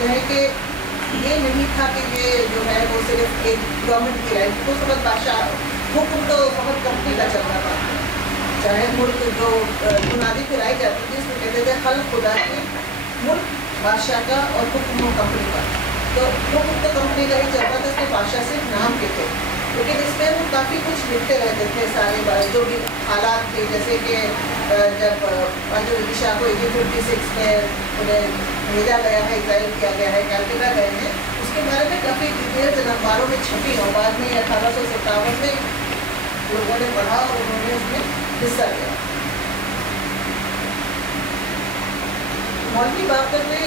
कहते हैं कि ये नहीं था कि ये जो है वो सिर्फ एक गवर्नमेंट की राय, तो समझ बादशाह हुक्म तो समझ कंपनी का चल रहा था। चाहे मुल्क जो बुनियादी फिराई जाती थी इसमें कहते थे खल खुदा की, मुल्क बादशाह का और हुक्म कंपनी का। तो हुक्म तो कंपनी का ही चलता था, इसके बादशाह सिर्फ नाम के थे, लेकिन इसमें वो काफ़ी कुछ लिखते रहते थे सारे जो भी हालात थे, जैसे कि जब मंजूर शाह को 1856 में उन्हें भेजा गया है, एग्जाइल किया गया है, कैलकटा गए हैं, उसके बारे में काफ़ी डिटेल्स अखबारों में छपी और बाद में 1857 में लोगों ने पढ़ा और उन्होंने उसमें हिस्सा लिया। मौलवी बाबर ने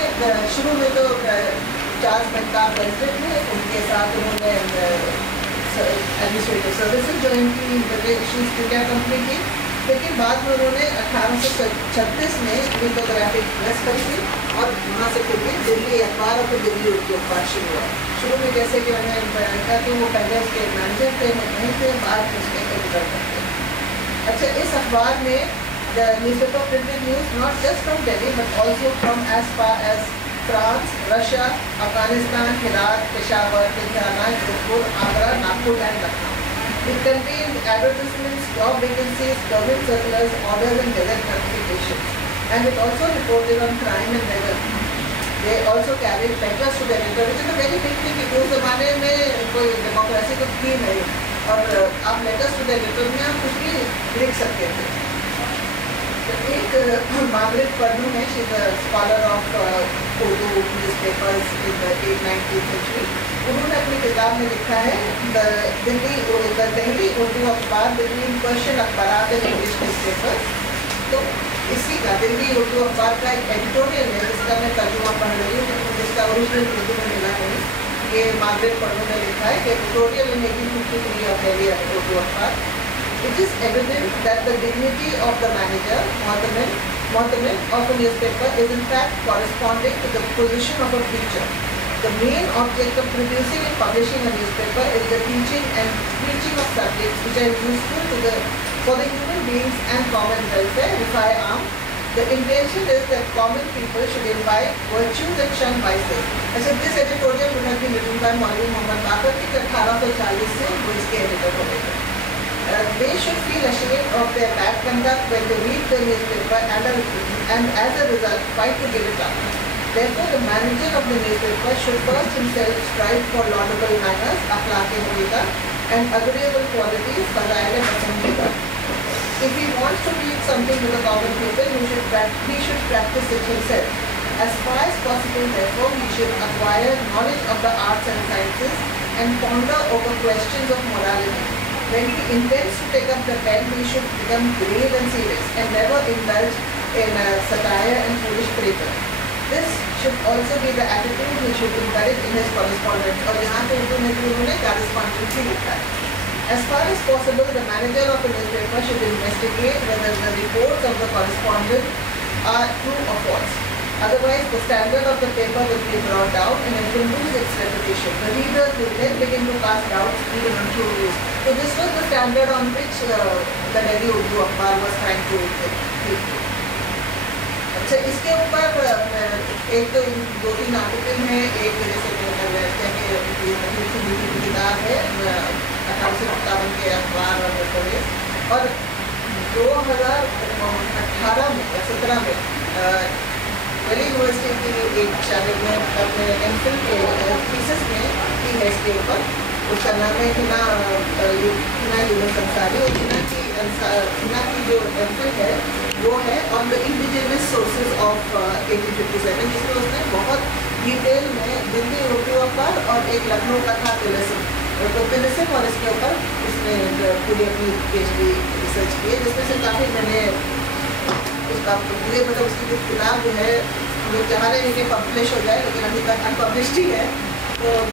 शुरू में तो चार्ल्स मेटकाफ प्रेसिडेंट थे, उनके साथ उन्होंने एडमिनिस्ट्रेटिव सर्विसेज ज्वाइन की, ब्रिटिश ईस्ट इंडिया कंपनी की, लेकिन बाद में उन्होंने 1836 में लिथोग्राफिक प्रेस खरीदी थी और वहाँ से फिर भी दिल्ली अखबार और फिर दिल्ली उर्दू अखबार शुरू हुआ। शुरू में जैसे कि मैंने कहा कि वो पहले उसके मैनेजर थे, नहीं थे, बाद में उसके एडिटर थे। अच्छा, इस अखबार में the newspaper printed news not just from Delhi but also from as far as France, Russia, Afghanistan, Herat, Peshawar, Ludhiana, Jodhpur, Agra, Nagpur and Lucknow. It contained advertisements, job vacancies, government circulars, orders and gazette notifications. And it also reported on crime and weather. They also carried letters to the editor, which is a very big thing because उस ज़माने में कोई democracy तो थी नहीं और आप letters to the editor में आप कुछ भी लिख सकते थे। तो एक मार्गरेट पर्डू है, she is a scholar of Urdu newspapers in the 19th century। उन्होंने अपनी किताब में लिखा है दहली उर्दू अखबार बिटवीन पर्शियन अखबारात एंड इंग्लिश न्यूज़पेपर्स। तो इसी का दिल्ली उर्दू अखबार का एक एडिटोरियल है जिसका मैं तर्जुमा पढ़ रही हूँ, लेकिन जिसका ओरिजिनल उर्दू में मिला नहीं। ये मार्गरेट पर्डू ने लिखा है कि editorial in 1853 of Delhi Urdu अखबार। It is evident that the dignity of the manager, Mohammed, of a newspaper is in fact corresponding to the position of a preacher. The main object of producing and publishing a newspaper is the teaching and preaching of subjects which are useful for the human beings and common welfare. Rifai Am. The intention is that common people should imbibe virtues and shun vices. अच्छा, this editorial would have been written by Maulvi Muhammad Baqir कि 1840 से वो इसके editor हो गए। They should feel ashamed of their bad conduct when they read the newspaper and as a result fight to give it up. Therefore, the manager of the newspaper should first himself strive for laudable manners, akhlaq-e-muhita, and agreeable qualities, fadail-e-pasandida. If he wants to read something to the common people, he should practice it himself. As far as possible, therefore, he should acquire knowledge of the arts and sciences and ponder over questions of morality. When he intends to take up the pen, he should become grave and serious and never indulge in satire and foolish prater. This should also be the attitude he should encourage in his correspondence. और यहाँ पे उर्दू में भी उन्होंने correspondence ही लिखा है। As far as possible, the manager of a newspaper should investigate whether the reports of the correspondent are true or false. Otherwise, the standard of the paper will be brought down and it will lose its reputation. The readers will then begin to cast doubts even on true news. So this was the standard on which the Delhi Urdu Akhbar was trying to keep. अच्छा, इसके ऊपर एक तो 2-3 article हैं, एक जैसे की किताब है 1857 के अखबार और दस्तावेज, और 2018 में या 17 में दिल्ली यूनिवर्सिटी की एक शागिर्द ने अपने एमफिल के थीसिस में की है इसके ऊपर। उसका नाम है हिना यूनुस अंसारी, और हिना की जो एमफिल है वो है on the indigenous sources of 1857, जिसमें उसने बहुत डिटेल में दिल्ली उर्दू अखबार और एक लखनऊ का था तिलिस्म और इसके ऊपर उसने पूरी अपनी PhD रिसर्च की है, जिसमें से काफ़ी मैंने उसका पूरे मतलब उसकी जो किताब जो है लोग चाह रहे हैं कि पब्लिश हो जाए, लेकिन अभी तक अनपब्लिश्ड ही है। तो